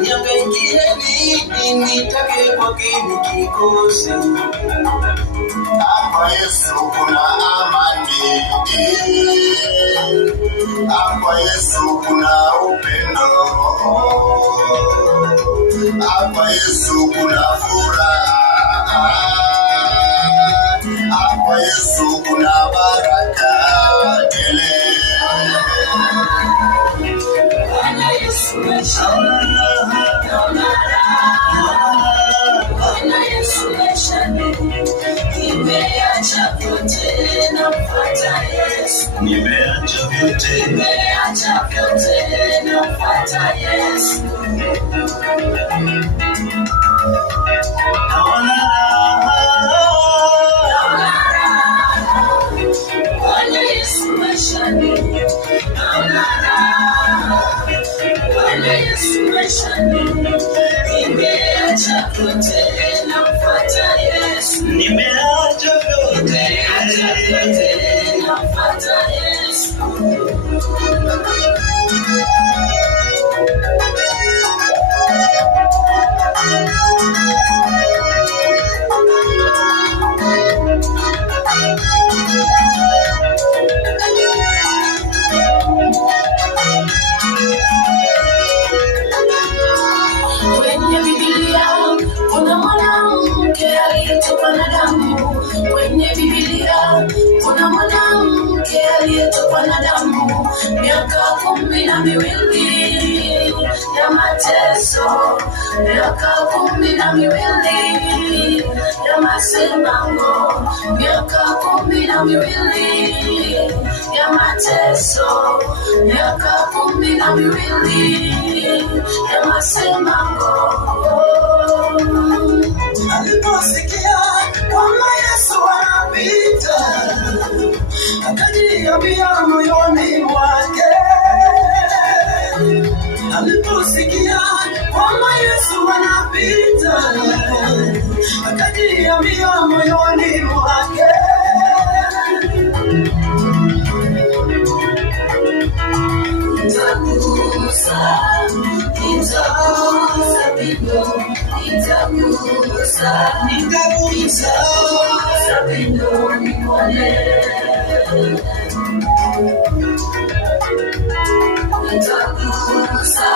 Niangaikie vipi nitake kwake nikikose. Hapa Yesu kuna amani, hapa Yesu kuna upendo, hapa Yesu kuna furaha, hapa Yesu kuna baraka tele. Bwana Yesu Bwana Yesu nimeacha vyote nafuata Yesu. Nimeacha vyote nafuata Yesu. Bwana Yesu maishani, Bwana Yesu maishani, nimeacha vyote nafuata Yesu. Nimeacha vyote nafuata Yesu. Kwenye Biblia kuna mwanamke aliyetokwa na damu. Kwenye Biblia kuna mwanamke aliyetokwa na damu, miaka 12 ya mateso, miaka 12 ya masemango, miaka 12 ya mateso, miaka 12 ya masemango. aliposikia kwamba Yesu anapita, akajiambia moyoni mwake. Aliposikia kwamba Yesu anapita, akajiambia moyoni mwake. Nitagusa pindo nipone. Nitagusa